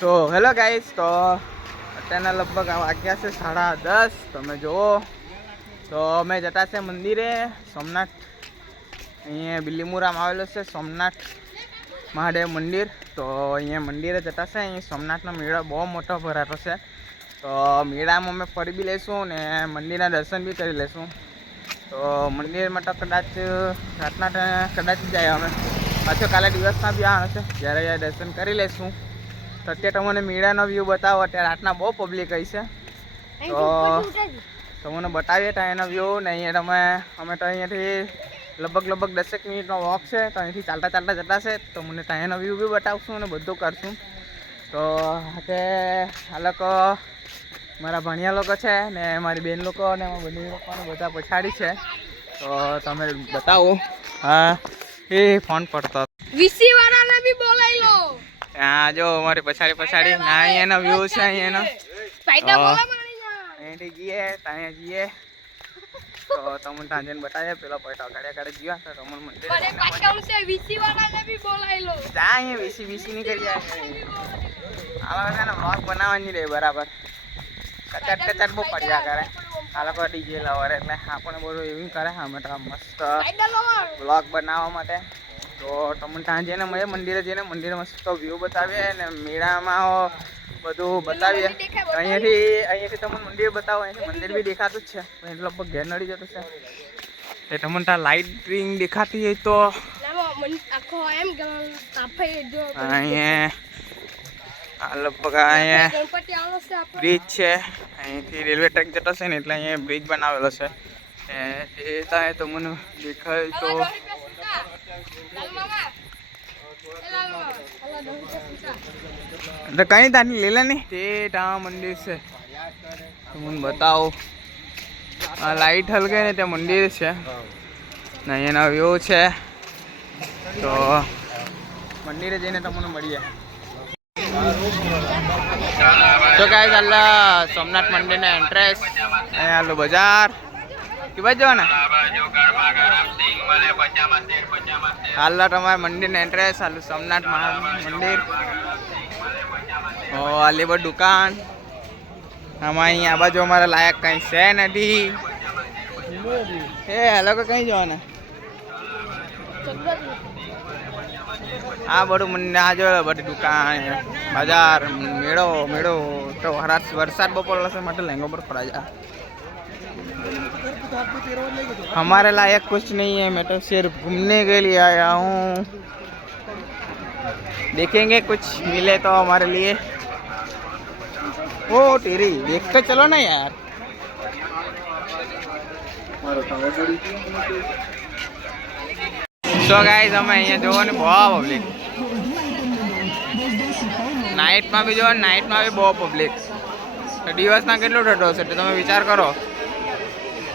તો hello guys, તો અત્યારના લગભગ વાગ્યા છે 10:30. તમે જુઓ તો અમે જતા છે મંદિરે સોમનાથ. અહીંયા બિલીમોરામાં આવેલું છે સોમનાથ મહાદેવ મંદિર. તો અહીંયા મંદિરે જતા છે. અહીં સોમનાથનો મેળો બહુ મોટો ભરાતો છે. તો મેળામાં અમે ફરી બી લઈશું ને મંદિરના દર્શન બી કરી લઈશું. તો મંદિરમાં તો કદાચ રાતના કદાચ જાય અમે પાછો કાલે દિવસના બી આવવાનો છે જ્યારે દર્શન કરી લઈશું. તો અત્યારે તમને મેળાનો વ્યૂ બતાવો. અત્યારે રાતના બહુ પબ્લિક આવી છે તો તમને બતાવીએ ત્યાં એનો વ્યૂ ને. અહીંયા અમે તો અહીંયાથી લગભગ 10 મિનિટનો વોક છે. તો અહીંથી ચાલતા જતા છે. તો મને ત્યાં એનો વ્યૂ બી બતાવશું અને બધું કરશું. તો તે આ લોકો મારા ભણિયા લોકો છે ને મારી બેન લોકો અને બધી લોકોને બધા પછાડી છે. તો તમે બતાવો. હા એ ફોન પડતો વીસી વાળાને બી બોલાવી લો. હા જો અમારી પછાડી ના અહીંયાનો વ્યૂ છે. અહીંયાનો અહીંયાથી જઈએ ત્યાં જઈએ તો તમને ત્યાં બતાવીએ. પેલો પૈસા આગળ ગયા તો તમને મંદિર ત્યાં અહીંયા વીસી નહીં કરી જાય. આ લોકો બ્લોગ બનાવવાની રહે બરાબર. કચાટ બહુ પડ્યા કરે આ લોકો ડીજે લવર. એટલે આપણે બધું એવું કરે. અમે તો મસ્ત બ્લોગ બનાવવા માટે. તો તમને ત્યાં જઈને મંદિરે જઈને મંદિરમાં મસ્ત વ્યૂ બતાવીએ ને મેળામાં બધું બતાવીએ. અહીંયાથી તમને મંદિર બતાવો. અહીંથી મંદિર બી દેખાતું જ છે. લગભગ ઘેર નડી જતું છે. એ તમને ત્યાં લાઇટિંગ દેખાતી હોય તો અહીંયા લગભગ અહીંયા બ્રિજ છે. અહીંથી રેલવે ટ્રેક જતો છે ને એટલે અહીંયા બ્રિજ બનાવેલો છે. એ ત્યાં તો મને દેખાય તો કઈ તાની લેલા નહીં તે ત્યાં મંદિર છે. તમને બતાવો. આ લાઈટ હલકે ને ત્યાં મંદિર છે ને અહીંયાનો વ્યૂ છે. તો મંદિરે જઈને તમને મળીએ. તો ગાઈસ આલા સોમનાથ મંદિરના એન્ટ્રેસ. અહીંયા આલો બજાર કે બાજુ જવાના હાલ તમારે મંદિરના એન્ટ્રેસ. આલું સોમનાથ મંદિર. આલી બધી દુકાન. આમાં અહીંયા આ બાજુ અમારે લાયક કંઈ છે નથી. એ લોકો કઈ જવાના આ બધું મને આ જો બધી દુકાન બાજાર મેળો તો વરસાદ બપોર લશે માટે લહેંગો પર पड़ा जा. हमारे लायक कुछ नहीं है. मैं तो सिर्फ घूमने के लिए आया हूँ. देखेंगे कुछ मिले तो हमारे लिए. ओ तेरी देख के चलो ना यार. तो गाइस અમે અહીંયા જોવો ને બહુ પબ્લિક. નાઇટમાં બી જોવો. નાઇટમાં બી બહુ પબ્લિક. તો દિવસના કેટલું થતો હશે તો તમે વિચાર કરો.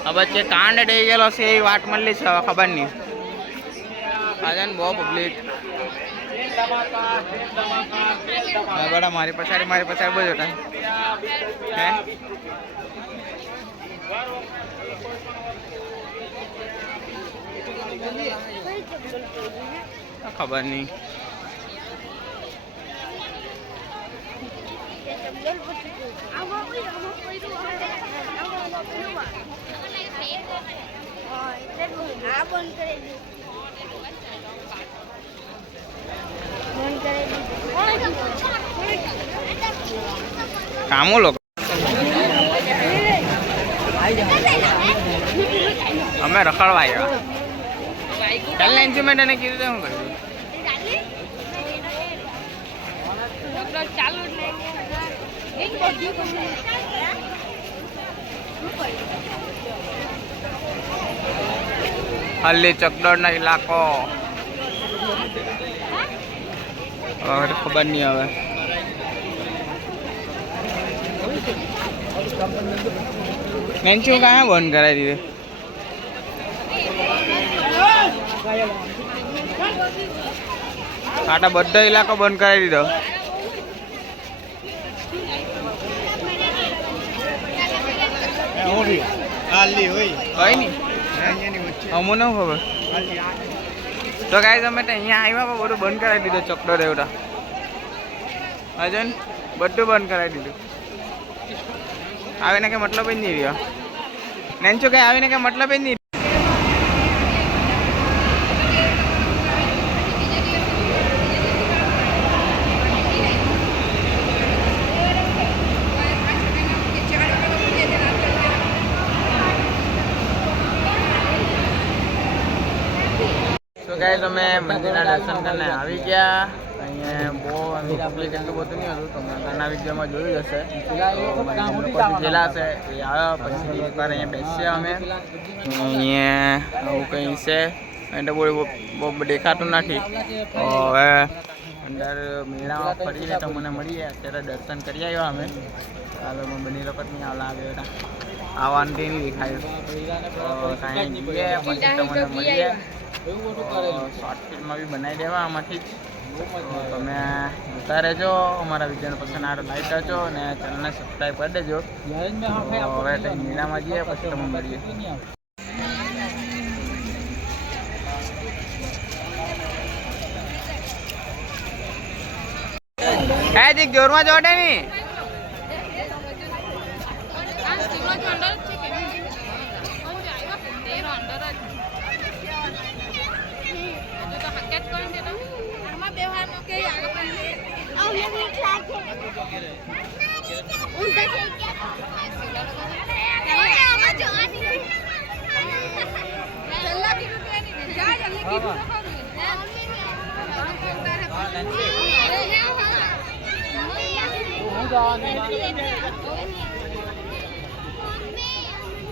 હવે જે કાંડ થઈ ગયેલો છે એ વાત મળી છે. હવે ખબર નહીં. આજે ને બહુ પબ્લિક. બડા મારી પછાડી બહુ જોતા હે. ખબર નહીં. કામો લોકો અમે રખડવા આવ્યા. ચાલ ઇન્સ્ટ્રુમેન્ટ એને કીધું તો શું કર્યું. હલ્લી ચકડોળનો ઇલાકો. હવે ખબર નહીં. હવે મેન્ચું કાં બંધ કરાવી દીધું. આટા બધો ઇલાકો બંધ કરાવી દીધો. કઈ નહીં અમને ખબર. તો ગાઈસ અમે તો અહીંયા આવ્યા બધું બંધ કરાવી દીધું ચકડોળ એવડા. અજન બધું બંધ કરાવી દીધું. આવીને કે મતલબ જ નહીં રહ્યો. નેન્ચો કઈ આવીને કે મતલબ જ નહીં. તો ગાઈસ અમે મંદિરના દર્શન કરીને આવી ગયા. અહીંયા બહુ પબ્લિક એટલું બધું નહીં હતું. તમે નાના વિડીયોમાં જોયું હશે. જેલા છે એ આવ્યા પછી એક વાર અહીંયા બેસ્યા અમે. અહીંયા આવું કંઈ છે એટલે બહુ દેખાતું નથી. હવે અંદર મેળામાં ફરીને તો મને મળીએ. અત્યારે દર્શન કરી આવ્યા અમે. ચાલો બની વખત નહીં આવ્યા હતા. આવવાનું નહીં દેખાયું. કાંઈ જઈએ પછી તમને મળીએ. શોર્ટ ફિલ્મમાં બી બનાવી દેવા આમાંથી જ. તમે જોતા રહેજો. અમારા વિડીયોને પસંદ આવે લાઈક કરજો અને ચેનલને સબસ્ક્રાઈબ કરી દેજો. હવે કંઈ મેળામાં જઈએ પછી તમે મળીએ. હે જીક જોરમાં જોડે ની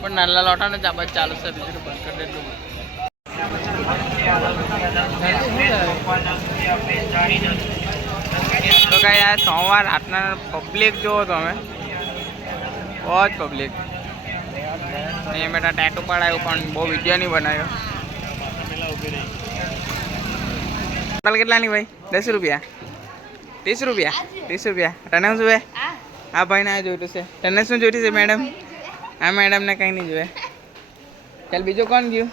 પણ નાના લોટાને જ આ બાજુ ચાલુ છે. બીજું બંધ કરી દેલું. તો કઈ આ સોમવાર રાતના પબ્લિક જુઓ તમે, બહુ જ પબ્લિક. અહીંયા બેટા ટેટુ પડાયો પણ બહુ વિડીયો નહીં બનાવ્યો. ટોટલ કેટલાની ભાઈ? 10 રૂપિયા, 30 રૂપિયા, 30 રૂપિયા. તને શું જોવે? આ ભાઈને આ જોઈતું છે. તને શું જોઈતું છે મેડમ? આ મેડમને કંઈ નહીં જોવે. ચાલ બીજું કોણ ગયું?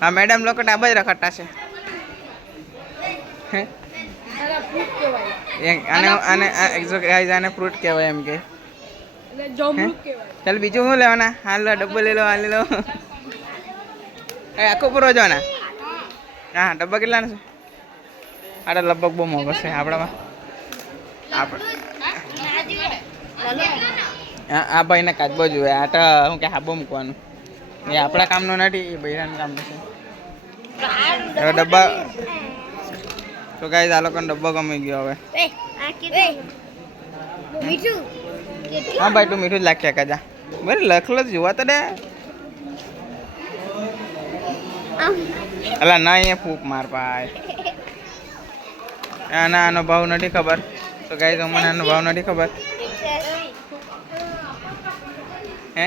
હા મેડમ લોકો ડાબા જ રખડતા છે. આને ફ્રૂટ કહેવાય એમ કે. ચાલ બીજું શું લેવાના? હાલ ડબ્બો લઈ લો, હાલ લો. આખો પૂરો જવાના? હા ડબ્બા કેટલાના છે? આ તો લગભગ બહુ મોંઘો છે આપણામાં. આ ભાઈને કાચબો જોઈએ. આ તો શું કે હાબો મૂકવાનું એ આપણા કામનું નથી, એ બૈરાનું કામનું છે. હવે ડબ્બા તો ગાઈસ આ લોકોનો ડબ્બો ગમી ગયો. હવે હા ભાઈ તું મીઠું જ લાખ્યા કાજા. બરે લખલો જોવા તો દે. અલા ના અહીંયા ફૂક માર પાય. આનો ભાવ નથી ખબર. તો ગાઈસ અમને આનો ભાવ નથી ખબર. હે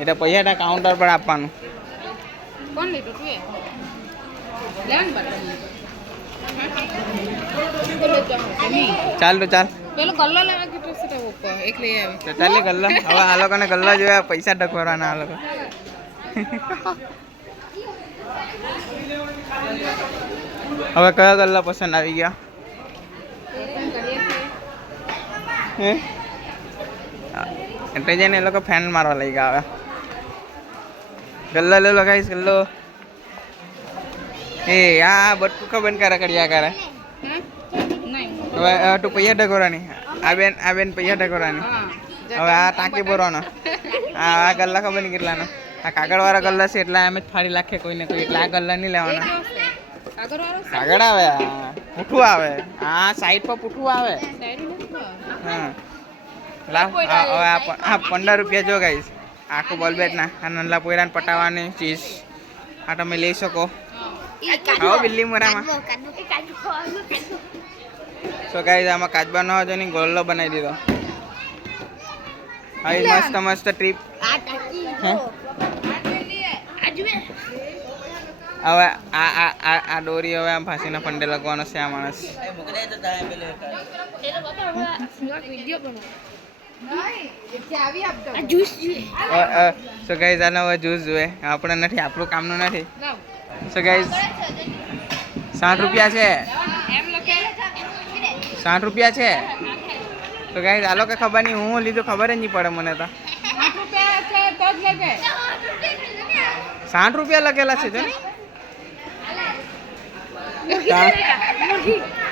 એટલે પૈસા કાઉન્ટર પર આપવાનું. ચાલ તો ચાલ ચાલે ગલ્લો. હવે આ લોકોને ગલ્લો જોયા, પૈસા ટકવાના આ લોકો. હવે કયો ગલ્લો પસંદ આવી ગયો? એટલે જઈને એ લોકો ફેન મારવા લઈ ગયા. હવે ગલ્લો લે લગાવીશ ગલ્લો. એ આ બટકું ખબર કરે કર્યા કરે. હવે તું પૈસા ટકોરાની. આ બેન પૈસા ટકોરાની. હવે આ ટાંકી ભરવાનો. આ ગલ્લા ખબર નહીં કેટલાનો. આ કાગળવાળા ગલ્લા છે એટલે એમ જ ફાડી નાખે કોઈને કોઈ. એટલે આ ગલ્લા નહીં લેવાના. કાગળ આવે, પૂઠું આવે. હા સાઈડ પર પૂઠું આવે. હા લાવ. હવે આ 15 રૂપિયા જો ગાઈશ. આખું બોલબેટ ના આ નલ્લા પોયરાને પટાવવાની ચીઝ આ તમે લઈ શકો. આવો બિલ્લી મોરામાં. સો ગાઈસ આમાં કાચબા ન હતો ની ગોલ્લો બનાવી દીધો. આવી મસ્ત મસ્ત ટ્રીપ. હવે આ દોરી હવે આમ ફાંસીના ફંડે લગવાનો છે આ માણસ. સો ગાઈસ આનો હવે જ્યુસ જોઈએ. આપણે નથી, આપણું કામનું નથી. સો ગાઈસ ₹60 છે, એમ લખે ₹60 છે. તો ગાઈસ આ લોકો ખબર નહીં હું લીધું ખબર જ નહીં પડે મને તો. ₹60 છે તો જ લખે. ₹60 લખેલા છે જો ને.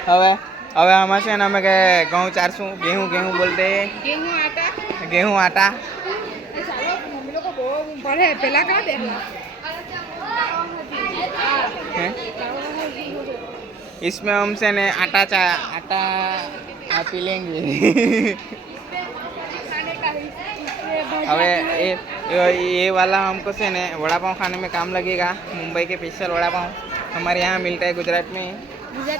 હવે હવે આમાં છે ને અમે કે ઘઉં ચારશું, गेहूं बोलते गेहूं आटा गेहूं आटा. એ સાલો મમ્મી લોકો બહુ ભરે પેલા કા દેખલા हैं? इसमें हम से ने आटा पी लेंगे. હવે ये वाला हमको से ने वड़ा पाव खाने में काम लगेगा. मुंबई के स्पेशल वड़ा पाव हमारे यहाँ मिलता है गुजरात में.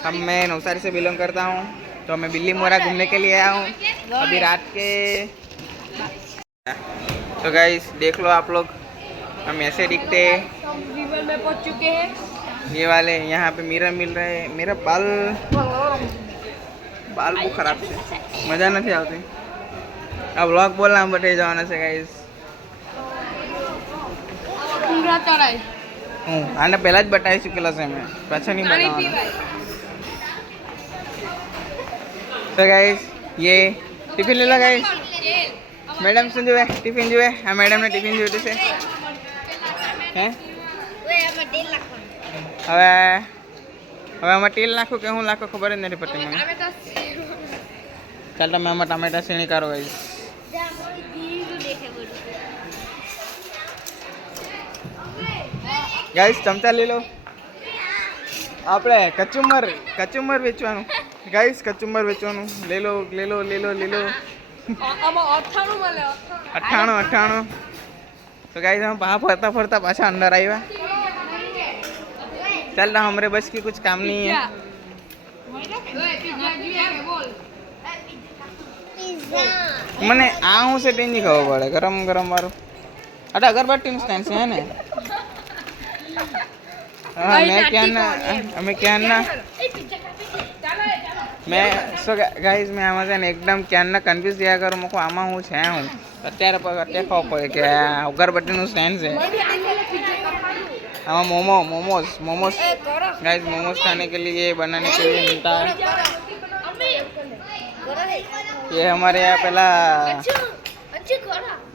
हम मैं नवसारी से बिलोंग करता हूँ, तो मैं बिल्ली मोरा घूमने के लिए आया हूँ अभी रात के. तो गाइस देख लो आप लोग, हम ऐसे दिखते हैं. रिवर में पहुंच चुके हैं. ये वाले यहाँ पे मिरर मिल रहे हैं. मेरा बाल बहुत खराब છે, મજા નથી આવતી. આ વ્લોગ બોલના બતાવી જવાના છે ગાઈસ. ઉંગરા ચડાઈ હું આને પહેલા જ બતાવી ચૂકેલો છે મેં, પાછો નહીં પાણી બતાવવાનો. પીવાય. तो गाइस ये टिफिन ले लो गाइस. मैडम सुन जुए टिफिन जुए. हाँ मैडम ने टिफिन જોયું છે. હે હવે હવે આમાં તેલ નાખું કે હું નાખું ખબર જ નથી પડતી મને. ચાલ તમે આમાં ટામેટા સીણી કરો ગાઈસ. ગાઈસ ચમચા લઈ લો. આપણે કચુંબર વેચવાનું ગાઈસ, કચુંબર વેચવાનું. લઈ લો. આમાં 98 મળે 98. तो गाइस हम वहाँ फरता पाछा अंदर आया. चल रहा हमारे बस की कुछ काम नहीं है. મને આ હું છે તેની ખબર પડે. ગરમ વાળું અરે અગરબત્તીનું સ્ટેન્ડ છે હે ને. હા અમે ક્યારના मैं सो गाइस मैं आमा से एकदम ક્યારના કન્ફ્યુઝ થયા કરું મૂકું આમાં હું છે. હું અત્યારે ખબર પડે કે અગરબત્તીનું સ્ટેન્ડ છે. આમાં मोमोज गाइस, मोमोज खाने के लिए बनाने के लिए मिलता है. ये हमारे यहाँ પેલા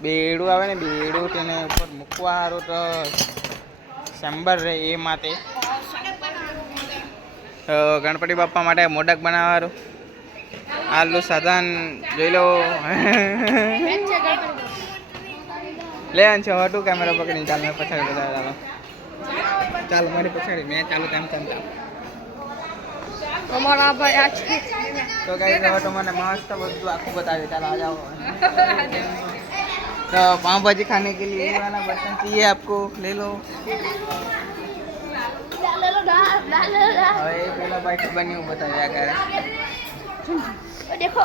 બેડું આવે ને, બેડું તેને ઉપર મૂકવા સારું તો શંબર રહે એ માટે. તો ગણપતિ બાપ્પા માટે મોદક બનાવવાનું. આલુ સાધન જોઈ લો. લે અંશો હટું કેમેરા પકડીને ચાલ. મેં પછાડી બતાવે. ચાલો મારી પછાડી મેં ચાલુ તેમ. અમારા ભાઈ આ છે. તો ગાઈસ હવે તો મને મસ્ત બધું આખું બતાવ્યું. ચાલો આ જાઓ. तो पाव भाजी खाने के लिए ये वाला बर्तन चाहिए आपको, ले लो. ये पहला बाइक बनी हूँ बताया कर. देखो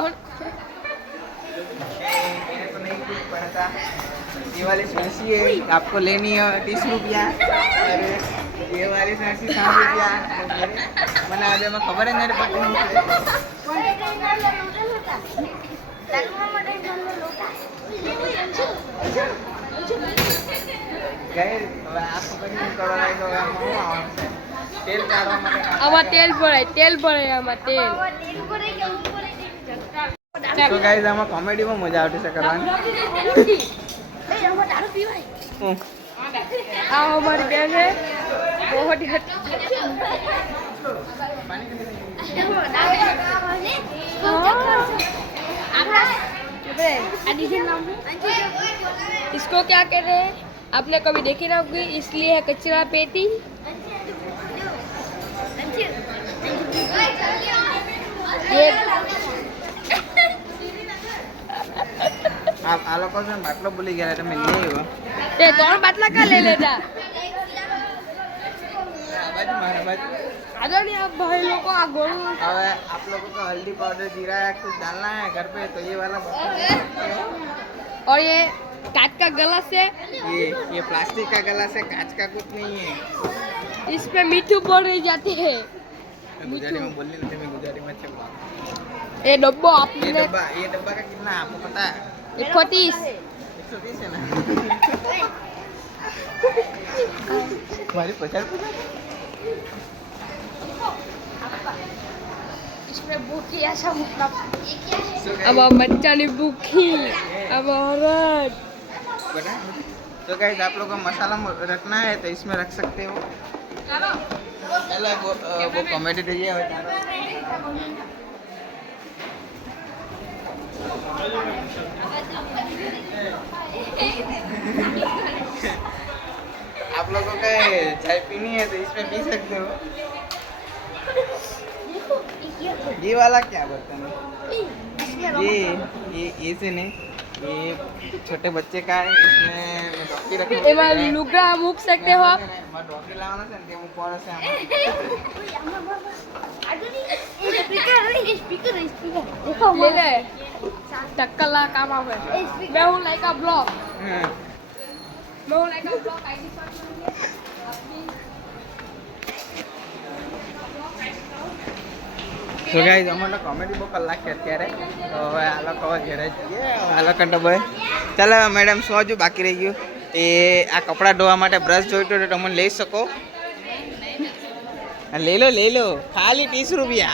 मेरे को नहीं कुछ पड़ा था. ये वाली सांसी है आपको लेनी है ₹30. अरे ये वाली सांसी ₹60. मैंने आज मैं खबर है मेरे पति આમાં તેલ ભરાય આમાં તેલ. તો ગાઈસ આમાં કોમેડીમાં મજા આવતી છે કરવાની. આ અમારી બેન છે इसको क्या कहते हैं आपने कभी देखी ना होगी, इसलिए है कचरा पेटी. ये આ લોકો છે બાટલો ભૂલી ગયા એટલે મેં લઈ આવ્યો. તે 3 બાટલા કા ले लेता. मारा बाजू. आजा नहीं आप भाई लोग को आ गोल. अब आप लोगों को हल्दी पाउडर जीरा कुछ डालना है घर पे, तो ये वाला बर्तन. और ये कांच का गिलास है. ये प्लास्टिक का गिलास है, कांच का कुछ नहीं है. इसमें मीठू पड़ जाती है. गुजराती में बोलने लगते, मैं गुजराती में अच्छे बोला. ये डब्बा आपने ये डब्बा का कितना है आपको पता है? 130. 130 है ना. हमारी 50. इसमें भूखी ऐसा मतलब So अब बच्चा ने भूखी अब औरत बता तो गाइस आप लोगों को मसाला रखना है तो इसमें रख सकते हो पहले वो कॉमेडी दीजिए आप लोगों को चाय पीनी है तो इसमें पी सकते हो ये वाला क्या बर्तन है ये से नहीं ये छोटे बच्चे का है इसमें डॉक्टी रखी एवं लुगा मुक सकते हो आप डॉक्टी लाना से के ऊपर से हम ले ले टक्कला काम आवे मैं हूँ लाइका ब्लॉग मैं हूँ लाइका ब्लॉग आईडी તો ગાઈસ અમારે કોમેડી બહુ કલાક છે અત્યારે તો હવે આ લોકો ઘરે જઈએ આ લોકો ભાઈ ચાલો મેડમ શું હજુ બાકી રહી ગયું એ આ કપડાં ધોવા માટે બ્રશ જોઈતો તો તમે લઈ શકો લઈ લો ખાલી 30 રૂપિયા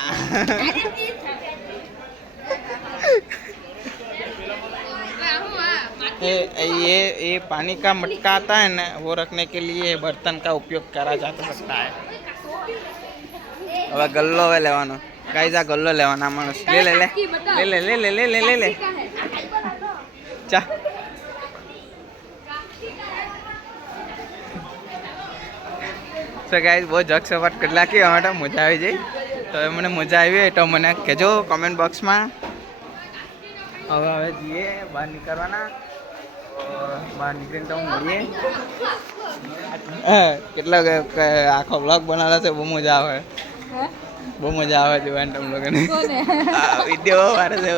ये पानी का मटका आता है ना वो रखने के लिए बर्तन का उपयोग करा जा सकता है હવે ગલ્લો હવે લેવાનો ગાઈસ આ ગલ્લો લેવાના માણસ લે ચા તો ગાઈસ બહુ જગ સપાટ કરી નાખી હવે તો મજા આવી જાય તો મને મજા આવી હોય તો મને કહેજો કોમેન્ટ બોક્સમાં હવે જઈએ બહાર નીકળવાના બહાર નીકળીને તો મળીએ કેટલા આખો બ્લોગ બનાવેલા છે બહુ મજા આવે બહુ મજા આવે જોવાની તમે લોકોને વિડીયો મારે છે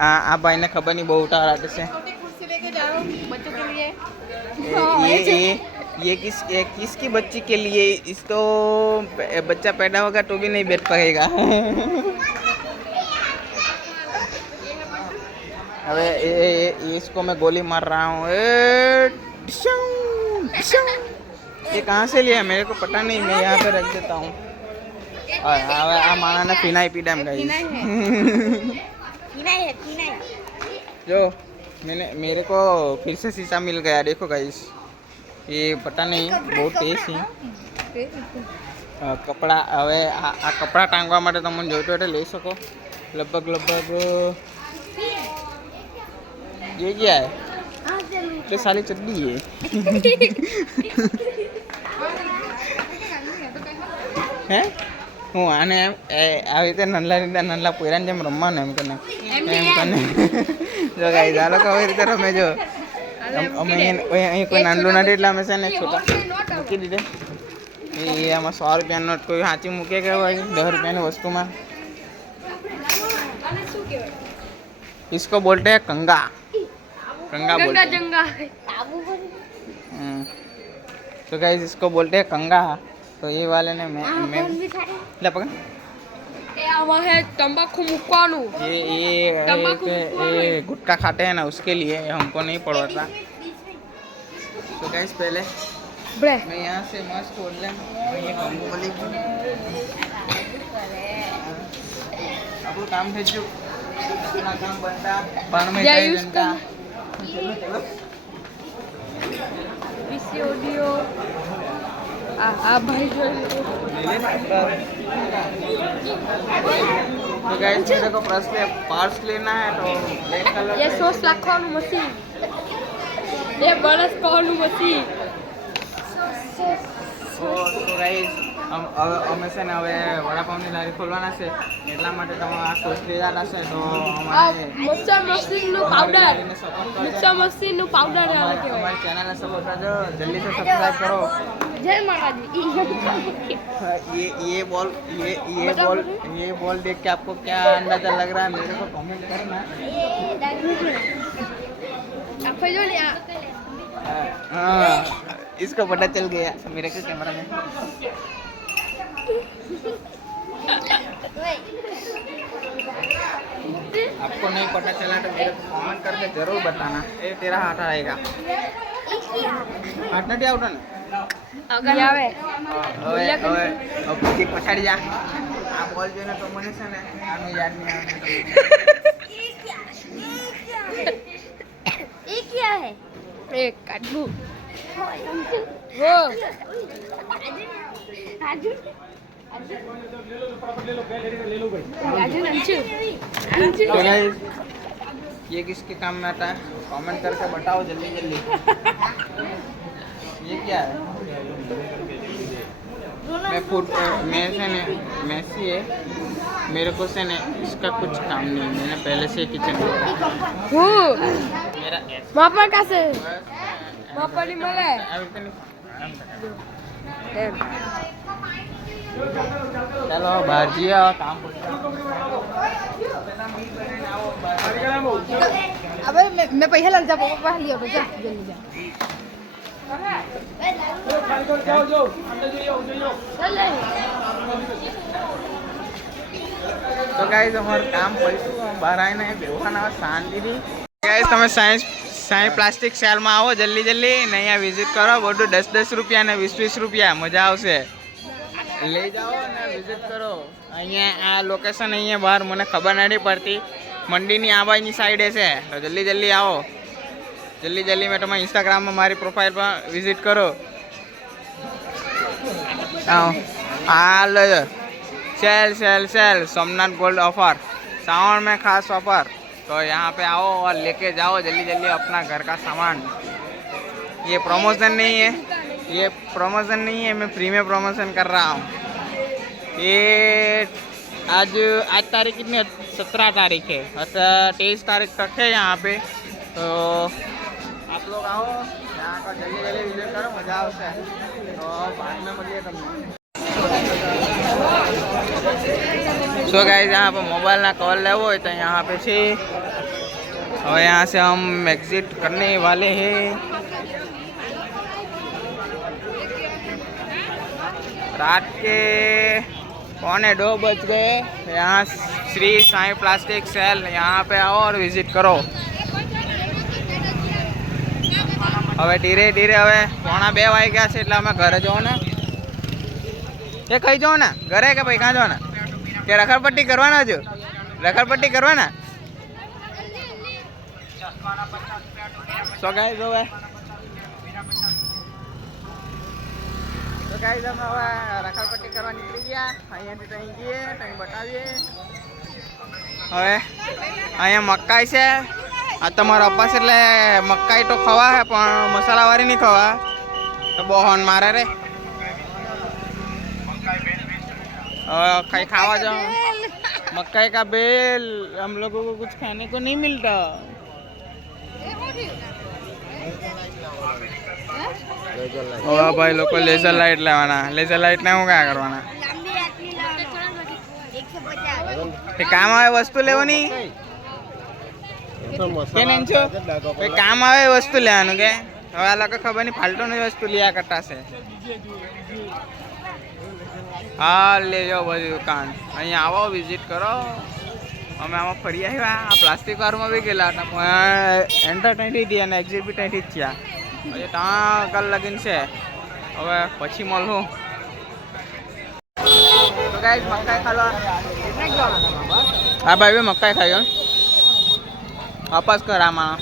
આ ભાઈને ખબર નહીં બહુ ઉતાર આટે છે ये किसकी बच्ची के लिए इसको बच्चा पैदा होगा तो भी नहीं बैठ पाएगा अबे इसको मैं गोली मार रहा हूँ ये कहाँ से लिया मेरे को पता नहीं मैं यहाँ पे रख देता हूँ माना ने फिनाई पी डैम गई जो मेरे को फिर से शीशा मिल गया देखो गाइस ये पता नहीं बहुत टेस्ट है कपड़ा હવે આ કપડા ટાંગવા માટે તમને જોઈતો એટલે લઈ શકો લગભગ ये क्या है तो साली चड्डी है હે હું આને આવી રીતે નનલા પોયરાને જેમ રમવાનું એમ કને જો ગાઈસ આ લોકો આવી રીતે રમે જો અમે અહીં કોઈ નાનલું નથી એટલે અમે છે ને છોટા મૂકી દીધે એ આમાં 100 રૂપિયાનો નોટ કોઈ સાચી મૂકે કે હોય 10 રૂપિયાની વસ્તુમાં इसको बोलते हैं कंगा बोलते हैं तो गाइस इसको बोलते हैं कंगा तो ये वाले ने मैं ले पकड़ है तंबाकू मुक्कानू ये गुटखा खाते हैं ना उसके लिए हमको नहीं पड़ता तो गाइस पहले मैं यहाँ से मस्त खोल लें ये कंगोली अब काम भेजो अपना काम बनता पण में या कई यूज जनता चलो वीडियो आ भाई जो तो गाइस मेरे को पर्स लेना है तो ब्लैक कलर ये सॉस લખવાનું મશીન ये બરસ પાવાનું મશીન તો ગાઈસ અમે છે ને હવે વડાપાવની લારી ખોલવાના છે એટલા માટે તમે આ સોસ લેવાના છે તો અમારે મરચા મશીનનું પાવડર મરચા મશીનનું પાવડર આવે કહેવાય हमारे चैनल ने सपोर्ट कर दो जल्दी से सब्सक्राइब करो જય માતાજી ये बॉल देख के आपको क्या अंदाजा लग रहा है मेरे को कमेंट करना આપણે જો ને हाँ इसको पता चल गया मेरे को कैमरा में आपको नहीं पता चला तो मेरे को कमेंट करके जरूर बताना ये तेरा हाथ आएगा હાથ નથી આવતો ને અગર આવે હવે હવે પછી પછાડી જા આ બોલ જોઈને તો મને છે ને આનું યાદ નહીં આવે ये क्या है એક કાઢું वो વો अर्जुन अंशु तो गाइस ये किसके काम में आता है कमेंट करके बताओ जल्दी जल्दी ये क्या है मैं से ने मैसी है मेरे को से ने इसका कुछ काम नहीं है मैंने पहले से किचन હું मेरा માપા કાસે માપાની મળે એમ चलो बाहर जिया काम अबे मैं पैसा लग जा पापा पास लियो तो जा जल्दी जा तो गाइस हमारे काम पड़્યું બહાર આવીને બેહવાના શાંતિથી ગાइस તમે સાઈ પ્લાસ્ટિક સેલમાં આવો જલ્દી જલ્દી ને અહીંયા વિઝિટ કરો બધું 10-10 રૂપિયા ને 20-20 રૂપિયા મજા આવશે લઈ જાઓ ને વિઝિટ કરો અહીંયા આ લોકેશન અહીંયા બહાર મને ખબર નથી પડતી મંડીની આ બાજુની સાઈડે છે તો જલ્દી જલ્દી આવો જલ્દી જલ્દી મેં તમે ઇન્સ્ટાગ્રામમાં મારી પ્રોફાઇલ પર વિઝિટ કરો आओ हाल sale sale sale Somnath gold offer Sawan में खास ऑफर तो यहाँ पे आओ और लेके जाओ जल्दी जल्दी अपना घर का सामान ये प्रमोशन नहीं है ये प्रमोशन नहीं है मैं फ्री में प्रमोशन कर रहा हूँ ये आज तारीख कितनी 17 तारीख है 23 तारीख तक है यहाँ पे तो आप लोग आओ यहाँ का जल्दी जल्दी विजिट करो मजा आवશે तो बाद में મળીએ તમને सो गाइस यहाँ पे मोबाइल ना कॉल लेवो तो यहाँ पे से और यहाँ से हम एग्जिट करने वाले हैं रात के 1:45 बज गए यहाँ श्री साई प्लास्टिक सेल यहाँ पे आओ और विजिट करो હવે ધીરે ધીરે હવે 1:45 વાગ્યા છે એટલે અમે ઘરે જવું ને એ કઈ જવું ને ઘરે કે ભાઈ કાં જવાના કે રખડપટ્ટી કરવાના છો રખડપટ્ટી કરવાના સો ગાઈસ હવે તો ગાઈસ અમે હવે રખડપટ્ટી કરવા નીકળી ગયા અહીંયાથી ત્યાં જઈએ ત્યાં બતાવીએ હવે અહીંયા મકાઈ છે આ તમારો અપાસ એટલે મકાઈ તો ખવા હે પણ મસાલાવાળી નહીં ખવા તો બહુ હોન મારે રે कहीं खावा जाओ मक्का का बेल हम लोगों को कुछ खाने को नहीं मिलता भाई लोग को लेजर लाइट लेवाना लेजर लाइट ने હું क्या करवाना काम आवे वस्तु लेवनी કે નહીં છો કામ આવે વસ્તુ લેવાનું કે હવે આ લોકો ખબર નહીં ફાલતુની વસ્તુ લ્યા કરતા છે હા ले जाओ બધી દુકાન અહીંયા આવો વિઝિટ કરો અમે આમાં ફરી આવ્યા આ પ્લાસ્ટિક વારમાં બી ગયેલા હતા પણ એન્ટર ત્યાંથી હતી અને એક્ઝિટ બી ત્યાંથી જ થયા હવે ત્યાં આગળ લગીન છે હવે પછી મળું તો ગાઈસ મકાઈ ખાલો હા ભાઈ મકાઈ ખાઈ ગયો વાપસ કર આમાં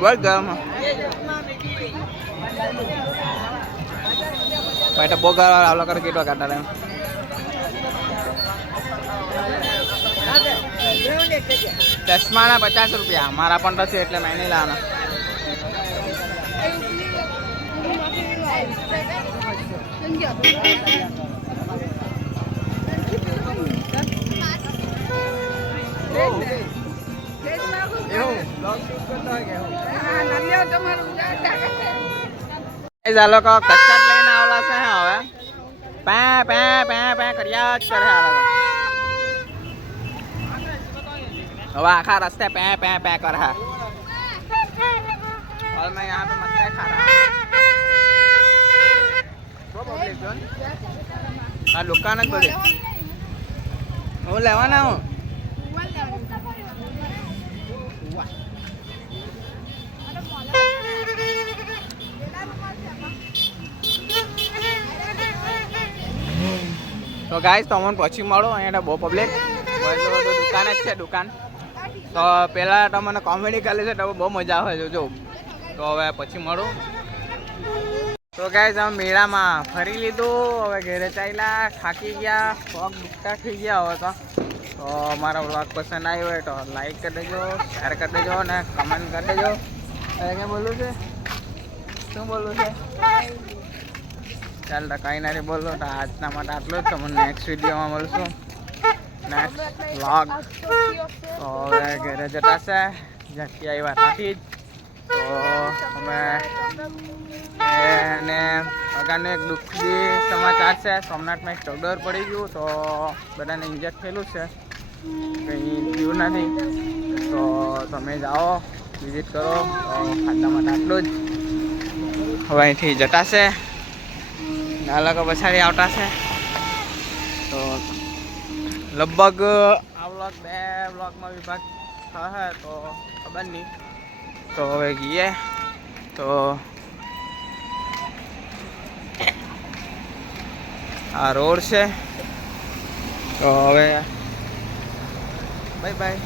બસ ગરમ बैठा बोगा आवला कर कीटो काटा ले चश्मा ना 50 रुपया मारा पण तो छे એટલે मैं नहीं लाना આ લોકો કચ્ચાટ લઈને આવલા છે હવે પે પે પે પે કર્યા જ કરે આ લોકો હવે આખા રસ્તે પે પે પે કરે और मैं यहाँ पे मक्का खा रहा हूँ हाँ दुकान જ બધી હું લેવાના હું તો ગાઈસ તમને પછી મળો. અહીંયા બહુ પબ્લિક બધું દુકાન જ છે દુકાન. તો પહેલાં તમને કોમેડી કરે છે તો બહુ મજા આવે જોજો. તો હવે પછી મળું. તો ગાઈસ અમે મેળામાં ફરી લીધું. હવે ઘરે ચાલ્યા, થાકી ગયા, પગ દુખતા થઈ ગયા હવે તો. તો અમારા વ્લોગ પસંદ આવ્યો હોય તો લાઈક કરી દેજો, શેર કરી દેજો અને કમેન્ટ કરી દેજો. હવે ક્યાં બોલવું છે? શું બોલવું છે? ચાલ તો કંઈ નથી બોલો. તો આજના માટે આટલું જ. તમને નેક્સ્ટ વિડીયોમાં મળશું, નેક્સ્ટ વ્લોગ. તો હવે ઘરે જતા છે જ્યાંથી આવ્યા ત્યાંથી જ. તો અમે અને અગાને એક દુઃખી સમાચાર છે. સોમનાથમાં એક ચકડોળ પડી ગયું તો બધાને ઇન્જેક્ટ થયેલું છે, કંઈ થયું નથી. તો તમે જાઓ, વિઝિટ કરો. તો ખાતા માટે આટલું જ. હવે અહીંથી જતા છે, આ લોકો પછાડી આવતા છે. તો લગભગ આ વ્લોગ 2 વ્લોગમાં વિભાગ થશે તો ખબર નહીં. તો હવે ગઈએ. તો આ રોડ છે. તો હવે બાય બાય.